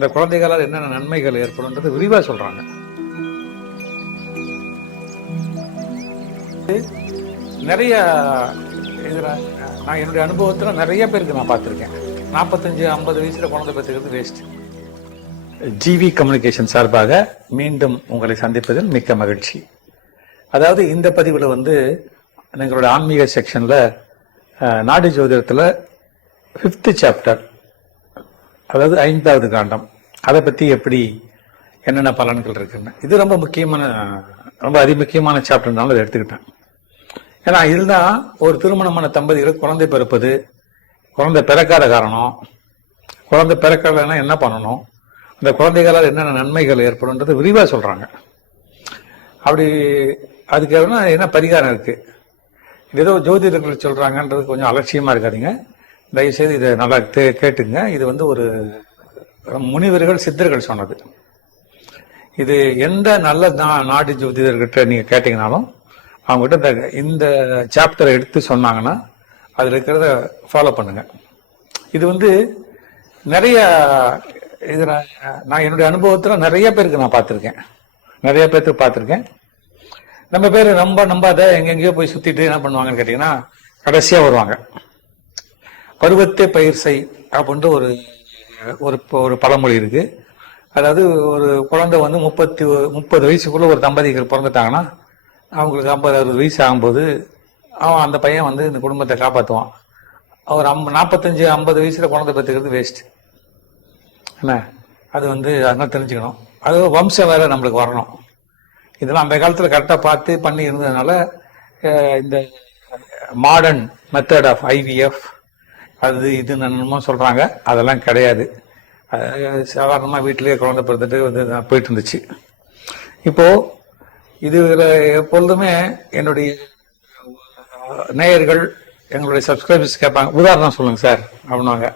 இந்த குழந்தைகளால் என்னென்ன நன்மைகள் ஏற்படும்ன்றது விரிவாக சொல்கிறாங்க நிறைய இதில் நான் என்னுடைய அனுபவத்தில் நிறைய பேருக்கு நான் பார்த்துருக்கேன். நாற்பத்தஞ்சு ஐம்பது வயசில் குழந்தை பெற்றுக்கிறது வேஸ்ட் ஜிவி கம்யூனிகேஷன் சார்பாக மீண்டும் உங்களை சந்திப்பதில் மிக்க மகிழ்ச்சி. அதாவது இந்த பதிவில் வந்து எங்களோட ஆன்மீக செக்ஷனில் நாடு நாடி ஜோதிடத்தில் ஃபிஃப்த் சாப்டர் அதாவது ஐந்தாவது காண்டம். அதை பற்றி எப்படி என்னென்ன பலன்கள் இருக்குன்னு. இது ரொம்ப முக்கியமான ரொம்ப அதிமுக்கியமான சாப்டர்னால அதை எடுத்துக்கிட்டேன். ஏன்னா இதுதான் ஒரு திருமணமான தம்பதிகள் குழந்தை பிறப்பது குழந்தை பிறக்காத காரணம். குழந்தை பிறக்கலைன்னா என்ன பண்ணணும்? அந்த குழந்தைகளால் என்னென்ன நன்மைகள் ஏற்படும்ன்றது விரிவாக சொல்கிறாங்க அப்படி அதுக்கு என்ன என்ன பரிகாரம் இருக்குது ஏதோ ஜோதிடர்கள் சொல்கிறாங்கன்றது கொஞ்சம் அலட்சியமாக இருக்காதீங்க. தயவுசெய்து இதை நல்லா கே- கேட்டுங்க. இது வந்து ஒரு முனிவர்கள் சித்தர்கள் சொன்னது. இது எந்த நல்ல நா- நாட்டு ஜோதிடர்கிட்ட நீங்கள் கேட்டீங்கனாலும் அவங்ககிட்ட இந்த- இந்த சாப்டரை எடுத்து சொன்னாங்கன்னா அதில் இருக்கிறத ஃபாலோ பண்ணுங்க. இது வந்து நிறைய இது நான் நான் என்னுடைய அனுபவத்தில் நிறைய பேருக்கு நான் பார்த்துருக்கேன். நிறைய பேருக்கு பார்த்துருக்கேன். நம்ம பேர் ரொம்ப நம்பாத எங்கெங்கேயோ போய் சுற்றிட்டு என்ன பண்ணுவாங்கன்னு கேட்டிங்கன்னா கடைசியாக வருவாங்க. பருவத்தே பயிர் செய் அப்படின்ட்டு ஒரு ஒரு ஒரு பழமொழி இருக்கு. அதாவது ஒரு குழந்தை வந்து முப்பத்தி முப்பது வயசுக்குள்ள ஒரு தம்பதிகள் பிறந்துட்டாங்கன்னா அவங்களுக்கு ஐம்பது அறுபது வயசு ஆகும்போது அவன் அந்த பையன் வந்து இந்த குடும்பத்தை காப்பாற்றுவான் அவர் அம் நாற்பத்தஞ்சு ஐம்பது வயசுல குழந்தை பெற்றுக்கிறது வேஸ்ட் என்ன? அது வந்து அதெல்லாம் தெரிஞ்சுக்கணும். அது வம்சம் வேற நம்மளுக்கு வரணும். இதெல்லாம் அந்த காலத்தில் கரெக்டாக பார்த்து பண்ணி இருந்ததுனால இந்த மாடர்ன் மெத்தட் ஆஃப் ஐவிஎஃப் அது இது என்னமோ சொல்கிறாங்க அதெல்லாம் கிடையாது. சாதாரணமாக வீட்டிலேயே குழந்தை பிறந்துட்டு வந்து நான் போயிட்டு இருந்துச்சு இப்போது இது எப்பொழுதுமே என்னுடைய நேயர்கள் எங்களுடைய சப்ஸ்கிரைபர்ஸ் கேட்பாங்க. உதாரணம் சொல்லுங்கள் சார் அப்படின்னாங்க.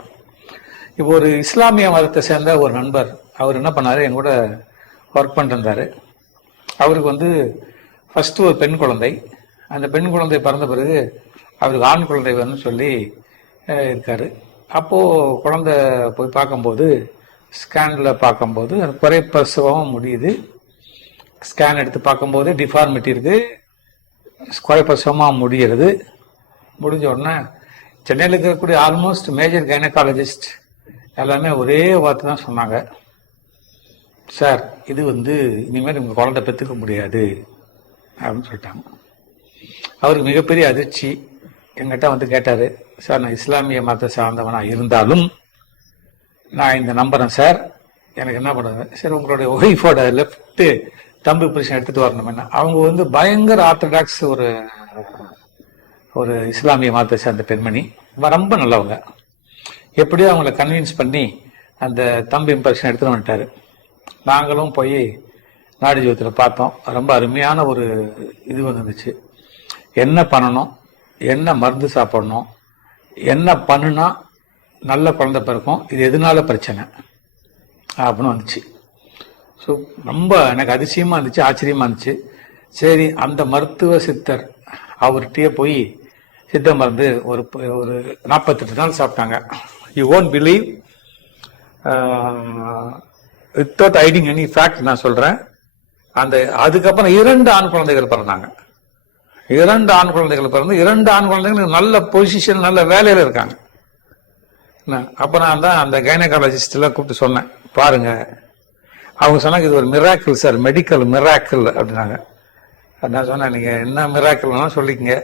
இப்போ ஒரு இஸ்லாமிய மதத்தை சேர்ந்த ஒரு நண்பர் அவர் என்ன பண்ணார்? என் கூட ஒர்க் பண்ணிருந்தாரு அவருக்கு வந்து ஃபஸ்ட்டு ஒரு பெண் குழந்தை. அந்த பெண் குழந்தை பிறந்த பிறகு அவருக்கு ஆண் குழந்தை வேணும்னு சொல்லி இருக்கார். அப்போது குழந்தை போய் பார்க்கும்போது ஸ்கேனில் பார்க்கும்போது குறை பிரசவம் முடியுது. ஸ்கேன் எடுத்து பார்க்கும்போது டிஃபார்மிட்டி இருக்குது குறை பிரசவமாக முடிகிறது. முடிஞ்ச உடனே சென்னையில் இருக்கக்கூடிய ஆல்மோஸ்ட் மேஜர் கைனகாலஜிஸ்ட் எல்லாமே ஒரே வார்த்தை தான் சொன்னாங்க. சார் இது வந்து இனிமேல் உங்கள் குழந்தை பெற்றுக்க முடியாது. அப்படின்னு சொல்லிட்டாங்க. அவருக்கு மிகப்பெரிய அதிர்ச்சி. எங்கிட்ட வந்து கேட்டார் சார் நான் இஸ்லாமிய மதத்தை சார்ந்தவனாக இருந்தாலும் நான் இந்த நம்புறேன் சார். எனக்கு என்ன பண்ணுறது? சரி உங்களுடைய ஒய்ஃபோட லெஃப்ட்டு தம்பு புருஷன் எடுத்துகிட்டு வரணும். என்ன? அவங்க வந்து பயங்கர ஆர்த்தடாக்ஸ் ஒரு ஒரு இஸ்லாமிய மதத்தை சேர்ந்த பெண்மணி. ரொம்ப நல்லவங்க. எப்படியோ அவங்கள கன்வின்ஸ் பண்ணி அந்த தம்பி இம்ப்ரெஷன் எடுத்துகிட்டு வந்துட்டாரு. நாங்களும் போய் நாடு ஜீவத்தில் பார்த்தோம். ரொம்ப அருமையான ஒரு இது வந்துருந்துச்சு. என்ன பண்ணணும்? என்ன மருந்து சாப்பிடணும்? என்ன பண்ணுனா நல்ல குழந்த பிறக்கும். இது எதனால பிரச்சனை? அப்படின்னு வந்துச்சு. ஸோ ரொம்ப எனக்கு அதிசயமாக இருந்துச்சு ஆச்சரியமா இருந்துச்சு. சரி அந்த மருத்துவ சித்தர் அவர்கிட்டயே போய் சித்த மருந்து ஒரு ஒரு நாற்பத்தெட்டு நாள் சாப்பிட்டாங்க. You won't believe without eating any fact நான் சொல்கிறேன் அந்த அதுக்கப்புறம் இரண்டு ஆண் குழந்தைகள் பிறந்தாங்க. இரண்டு ஆண் குழந்தைகள் பிறந்து இரண்டு ஆண் குழந்தைகள் நல்ல பொசிஷன் நல்ல வேலையில் இருக்காங்க. என்ன, நான் தான் அந்த கைனகாலஜிஸ்டெல்லாம் கூப்பிட்டு சொன்னேன். பாருங்க. அவங்க சொன்னாங்க இது ஒரு மிராக்கிள் சார் மெடிக்கல் மிராக்கிள் அப்படின்னாங்க. நான் சொன்னேன் நீங்கள் என்ன மிராக்கிள்னா சொல்லிக்கங்க.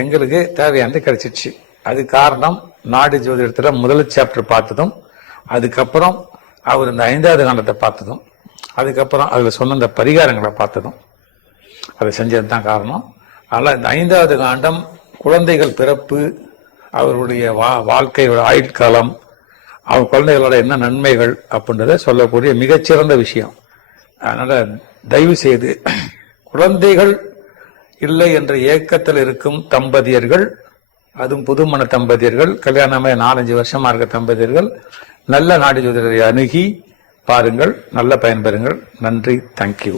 எங்களுக்கு தேவையானது கிடைச்சிச்சு அது காரணம் நாடு ஜோதிடத்தில் முதல் சாப்டர் பார்த்ததும் அதுக்கப்புறம் அவர் இந்த ஐந்தாவது காண்டத்தை பார்த்ததும் அதுக்கப்புறம் அதில் சொன்ன இந்த பரிகாரங்களை பார்த்ததும். அதை செஞ்சது தான் காரணம். அதனால் இந்த ஐந்தாவது காண்டம் குழந்தைகள் பிறப்பு அவருடைய வா வாழ்க்கையோட ஆயுட்காலம் அவங்க குழந்தைகளோட என்ன நன்மைகள் அப்படின்றத சொல்லக்கூடிய மிகச்சிறந்த விஷயம். அதனால் தயவு செய்து குழந்தைகள் இல்லை என்ற ஏக்கத்தில் இருக்கும் தம்பதியர்கள் அதுவும் புதுமண தம்பதியர்கள் கல்யாணமே நாலஞ்சு வருஷமாக இருக்க தம்பதியர்கள் நல்ல நாடு ஜோதிடரை அணுகி பாருங்கள் நல்ல பயன்பெறுங்கள். நன்றி தேங்க்யூ